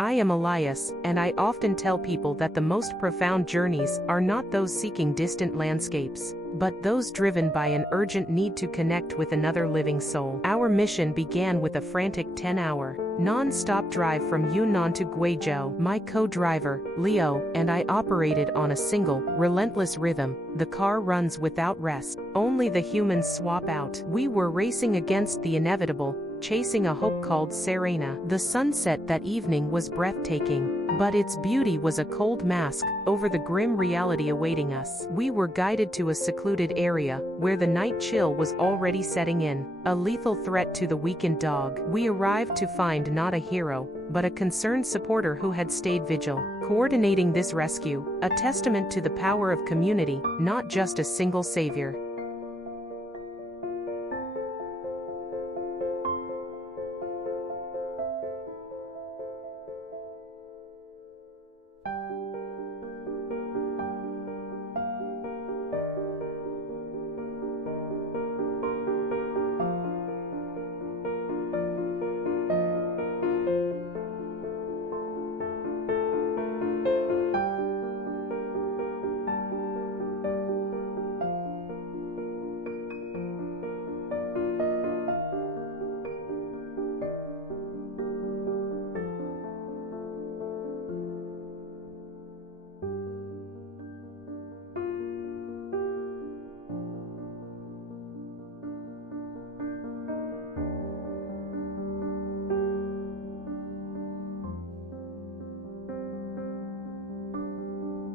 I am Elias, and I often tell people that the most profound journeys are not those seeking distant landscapes, but those driven by an urgent need to connect with another living soul. Our mission began with a frantic 10-hour, non-stop drive from Yunnan to Guizhou. My co-driver, Leo, and I operated on a single, relentless rhythm. The car runs without rest. Only the humans swap out. We were racing against the inevitable, chasing a hope called Serena. The sunset that evening was breathtaking, but its beauty was a cold mask over the grim reality awaiting us. We were guided to a secluded area where the night chill was already setting in, a lethal threat to the weakened dog. We arrived to find not a hero, but a concerned supporter who had stayed vigil, coordinating this rescue, a testament to the power of community, not just a single savior.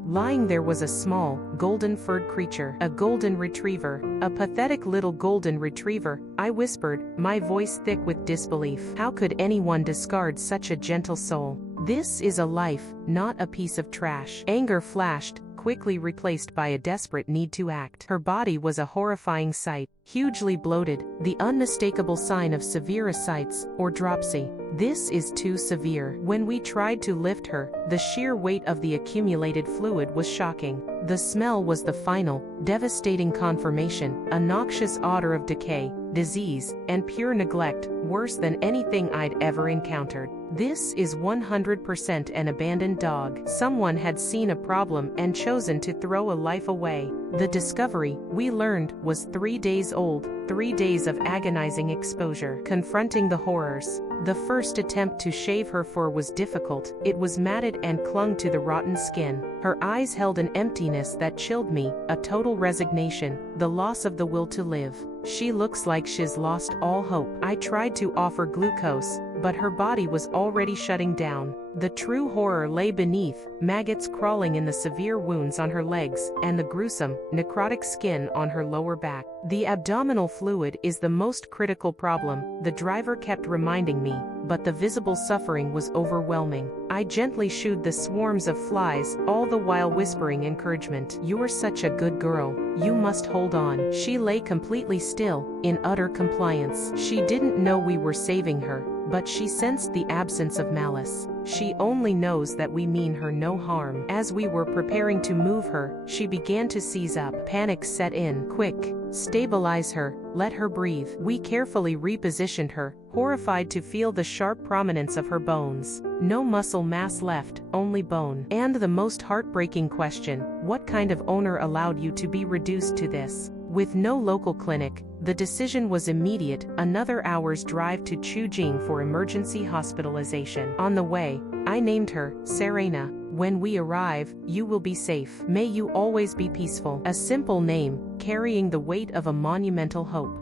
Lying there was a small, golden-furred creature, a golden retriever, a pathetic little golden retriever, I whispered, my voice thick with disbelief. How could anyone discard such a gentle soul? This is a life, not a piece of trash. Anger flashed, quickly replaced by a desperate need to act. Her body was a horrifying sight, hugely bloated, the unmistakable sign of severe ascites, or dropsy. This is too severe. When we tried to lift her, the sheer weight of the accumulated fluid was shocking. The smell was the final, devastating confirmation, a noxious odor of decay, disease, and pure neglect, worse than anything I'd ever encountered. This is 100% an abandoned dog. Someone had seen a problem and chosen to throw a life away. The discovery, we learned, was 3 days old, 3 days of agonizing exposure. Confronting the horrors. The first attempt to shave her fur was difficult. It was matted and clung to the rotten skin. Her eyes held an emptiness that chilled me, a total resignation, the loss of the will to live. She looks like she's lost all hope. I tried to offer glucose, but her body was already shutting down. The true horror lay beneath, maggots crawling in the severe wounds on her legs, and the gruesome, necrotic skin on her lower back. The abdominal fluid is the most critical problem, the driver kept reminding me, but the visible suffering was overwhelming. I gently shooed the swarms of flies, all the while whispering encouragement. You're such a good girl. You must hold on. She lay completely still, in utter compliance. She didn't know we were saving her, but she sensed the absence of malice. She only knows that we mean her no harm. As we were preparing to move her, she began to seize up. Panic set in. Quick, stabilize her, let her breathe. We carefully repositioned her, horrified to feel the sharp prominence of her bones. No muscle mass left, only bone. And the most heartbreaking question, what kind of owner allowed you to be reduced to this? With no local clinic, the decision was immediate, another hour's drive to Chujing for emergency hospitalization. On the way, I named her Serena. When we arrive, you will be safe. May you always be peaceful. A simple name, carrying the weight of a monumental hope.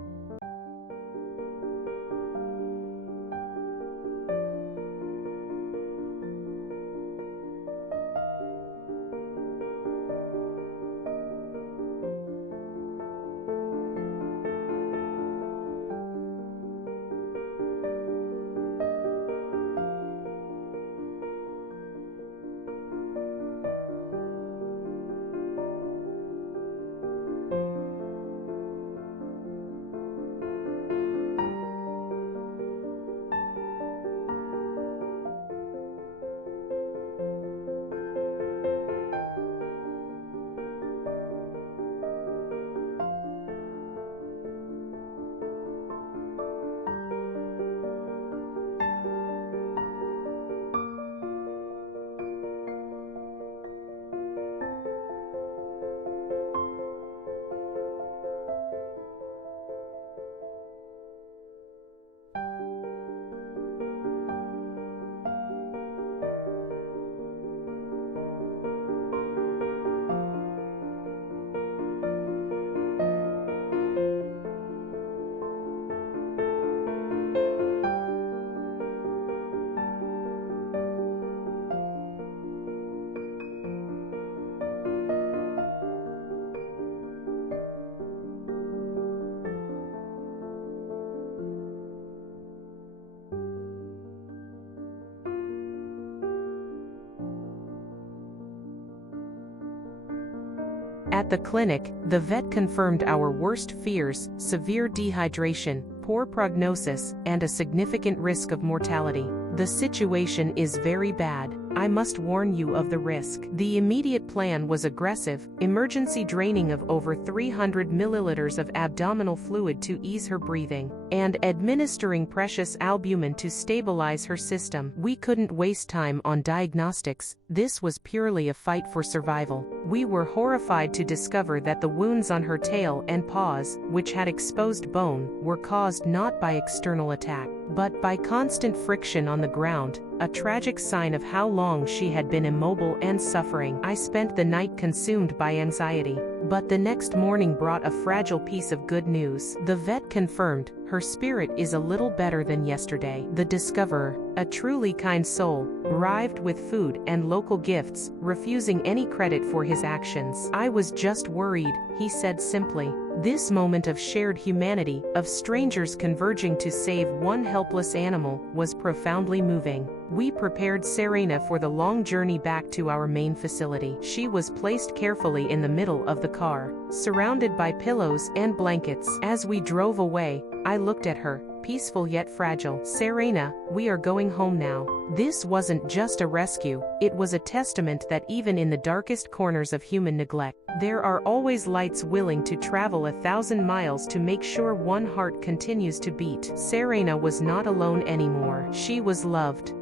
At the clinic, the vet confirmed our worst fears: severe dehydration, poor prognosis, and a significant risk of mortality. The situation is very bad. I must warn you of the risk. The immediate plan was aggressive: emergency draining of over 300 milliliters of abdominal fluid to ease her breathing, and administering precious albumin to stabilize her system. We couldn't waste time on diagnostics. This was purely a fight for survival. We were horrified to discover that the wounds on her tail and paws, which had exposed bone, were caused not by external attack, but by constant friction on the ground, a tragic sign of how long she had been immobile and suffering. I spent the night consumed by anxiety, but the next morning brought a fragile piece of good news. The vet confirmed her spirit is a little better than yesterday. The discoverer, a truly kind soul, arrived with food and local gifts, refusing any credit for his actions. I was just worried, he said simply. This moment of shared humanity, of strangers converging to save one helpless animal, was profoundly moving. We prepared Serena for the long journey back to our main facility. She was placed carefully in the middle of the car, surrounded by pillows and blankets. As we drove away, I looked at her, peaceful yet fragile. Serena, we are going home now. This wasn't just a rescue, it was a testament that even in the darkest corners of human neglect, there are always lights willing to travel 1,000 miles to make sure one heart continues to beat. Serena was not alone anymore. She was loved.